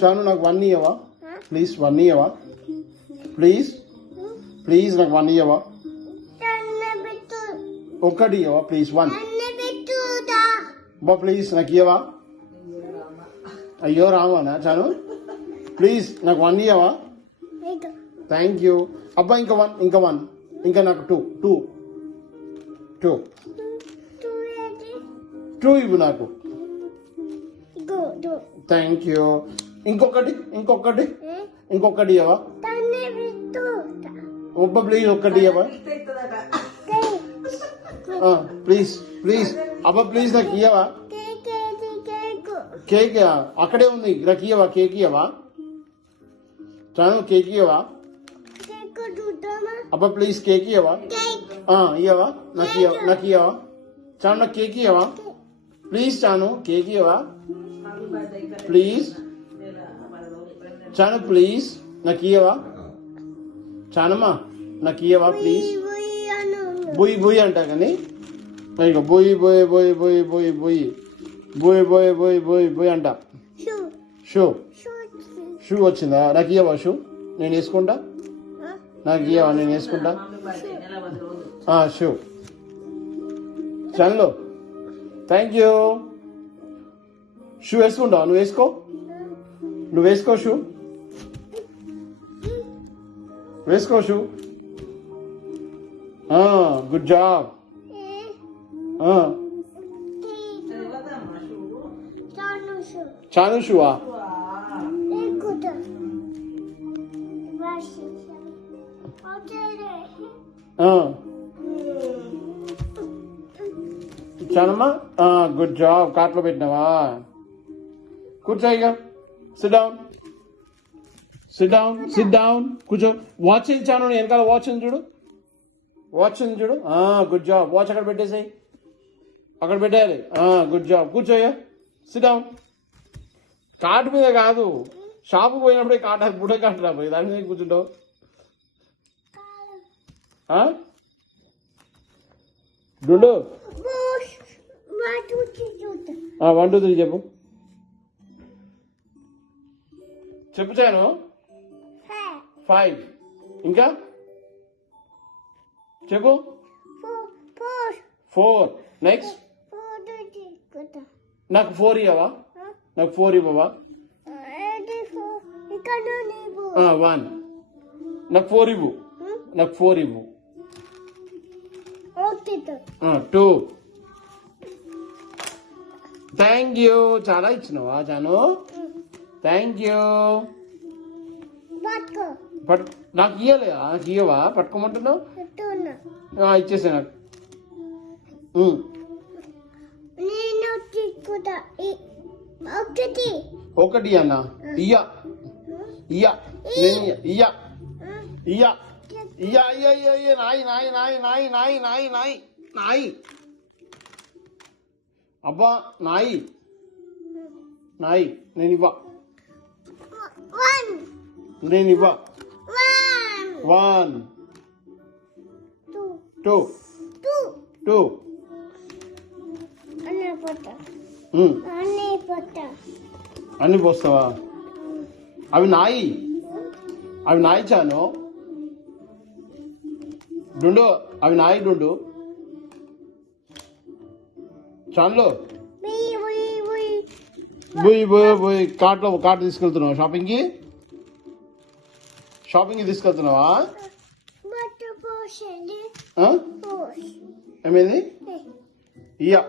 చాను నాకు 1 ఇయ్యవా please 1 ఇయ్యవా please నాకు 1 ఇయ్యవా ఒకటి ఇయ్యవా ప్లీజ్ 1 ప్లీజ్ నాకు ఇయ్యవా అయ్యో రావానా చాను ప్లీజ్ నాకు 1 ఇయ్యవా థ్యాంక్ యూ అబ్బా ఇంకా 1 ఇంకా నాకు 2 ఇవ్వు నాకు థ్యాంక్ యూ ఇంకొకటి ఇవ్వవా ఒబ్బ ప్లీజ్ ఒక్కటి ఇవ్వవా ప్లీజ్ అబ్బా ప్లీజ్ నాకు ఇవ్వవా కేక్ అక్కడే ఉంది నాకు ఇవ్వవా కేక్ ఇవ్వవా చాను కేక్ ఇవ్వవా అబ్బా ప్లీజ్ కేక్ ఇవ్వవా ఇవ్వవా నాకు ఇవ్వవా చాను నాకు కేక్ ఇవ్వవా ప్లీజ్ చాను కేక్ ఇవ్వవా ప్లీజ్ చాను ప్లీజ్ నాకు ఇవ్వవా చానమ్మా నాకు ఇవ్వవా ప్లీజ్ బుయ్ అంట కానీ బుయ్ అంట షూ వచ్చిందా నాకు ఇవ్వవా షూ నేను వేసుకుంటా నాకు ఇవ్వవా నేను వేసుకుంటా షూ చాలు థ్యాంక్ యూ షూ వేసుకుంటావా నువ్వు వేసుకో షూ గుడ్ జాబ్ చాను షూవా చానమ్మా గుడ్ జాబ్ కార్ట్లో పెట్టినావా కూర్చోయిగా సిట్ డౌన్ కూర్చో వాచ్ చాను వెనకాల వాచ్ చూడు గుడ్ జాబ్ వాచ్ అక్కడ పెట్టేసాయి అక్కడ పెట్టేయాలి గుడ్ జాబ్ కూర్చోయ్యా సిట్ డౌన్ కార్డు మీద కాదు షాపు పోయినప్పుడే బుడే కార్డు రాబోయే దాని మీద కూర్చుంటావు 1 2 3 చెప్పు చాను 5 ఇంకా చెప్పు 4 నెక్స్ట్ నాకు 4 ఇవ్వవా నాకు 4 ఇవ్వవా 1 నాకు 4 ఇవ్వు 2 థ్యాంక్ యూ చాలా ఇచ్చినావా చాను థ్యాంక్ యూ నాకు ఇయ్యలేదా నాకు ఇయ్యవా పట్టుకోమంటున్నావు ఇచ్చేసా నాకు ఒకటి అన్న నాయి అబ్బా నాయి నేను ఇవ్వ 1 2 అన్ని పోస్తావా అవి నాయి చాను డుండు అవి నాయి డుండు చాన్లో బుయ్ కార్డు తీసుకెళ్తున్నావా షాపింగ్కి తీసుకెళ్తున్నావా ఏమైంది ఇయ్యా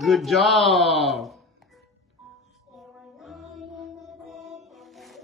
Good job.